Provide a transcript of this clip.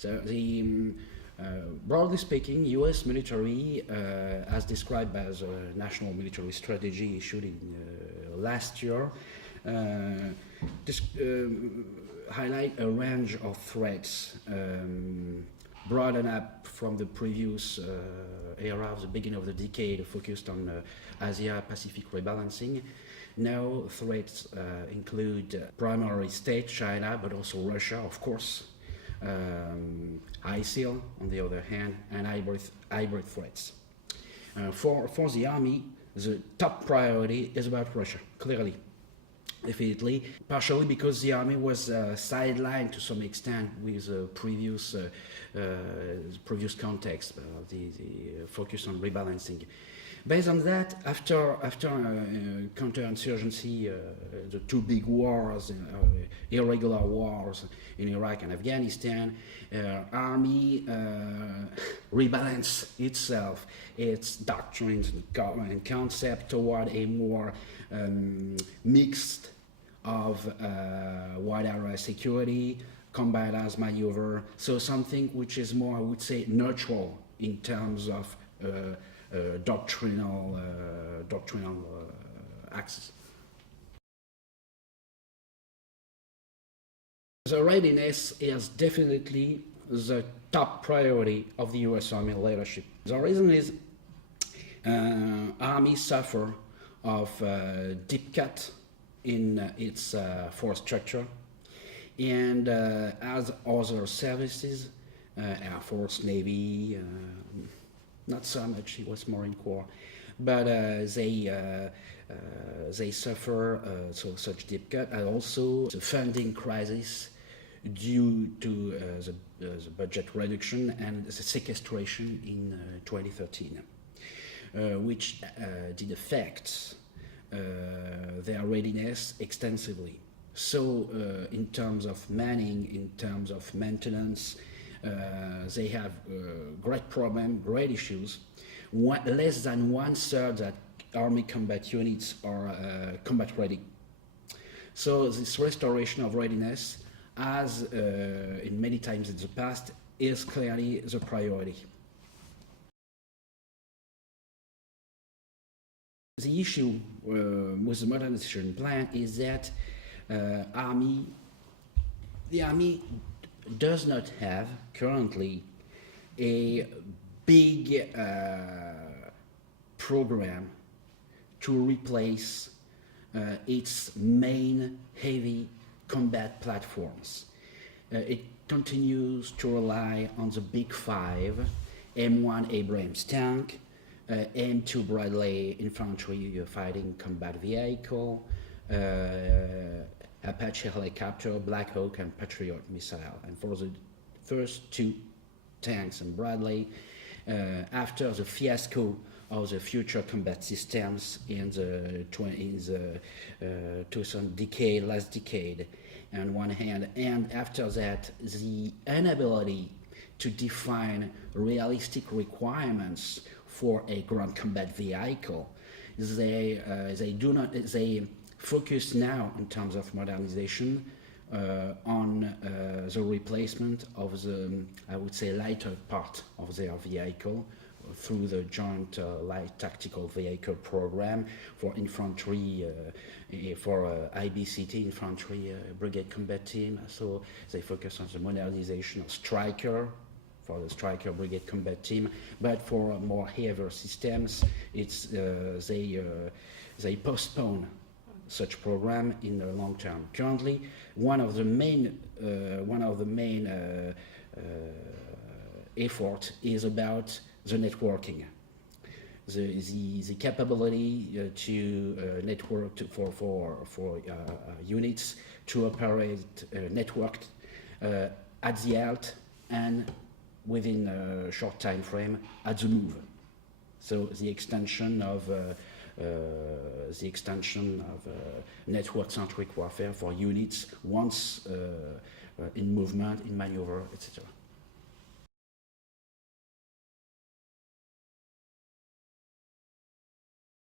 So broadly speaking, U.S. military, as described as a national military strategy issued in last year, highlight a range of threats, broaden up from the previous era of the beginning of the decade, focused on Asia-Pacific rebalancing. Now threats include primary state, China, but also Russia, of course, ISIL on the other hand, and hybrid threats. For the army, the top priority is about Russia, clearly, definitely, partially because the army was sidelined to some extent with the previous context, the focus on rebalancing. Based on that, after counterinsurgency, the two big wars, irregular wars in Iraq and Afghanistan, army rebalance itself, its doctrines and concept toward a more mixed of wide area security, combat as maneuver, so something which is more, I would say, neutral in terms of doctrinal axis. The readiness is definitely the top priority of the U.S. Army leadership. The reason is Army suffer of deep cut in its force structure, and as other services, Air Force, Navy, not so much, it was Marine Corps, but they suffer such deep cut, and also the funding crisis due to the budget reduction and the sequestration in 2013, which did affect their readiness extensively. So in terms of manning, in terms of maintenance, they have great problem, great issues. Less than 1/3 that Army combat units are combat ready. So this restoration of readiness, as in many times in the past, is clearly the priority. The issue with the modernization plan is that the Army does not have currently a big program to replace its main heavy combat platforms. It continues to rely on the Big Five: M1 Abrams tank, M2 Bradley infantry fighting combat vehicle, Apache helicopter, Black Hawk, and Patriot missile. And for the first two tanks and Bradley, after the fiasco of the future combat systems in the 2000 last decade, on one hand, and after that, the inability to define realistic requirements for a ground combat vehicle, they focus now in terms of modernization on the replacement of the, I would say, lighter part of their vehicle through the Joint Light Tactical Vehicle Program for infantry, for IBCT, Infantry Brigade Combat Team. So they focus on the modernization of Stryker, for the Stryker Brigade Combat Team, but for more heavier systems, it's they postpone such program in the long term. Currently, one of the main effort is about the networking, the capability to network for units to operate networked at the alt and within a short time frame at the move. So the extension of network-centric warfare for units once in movement, in maneuver, etc.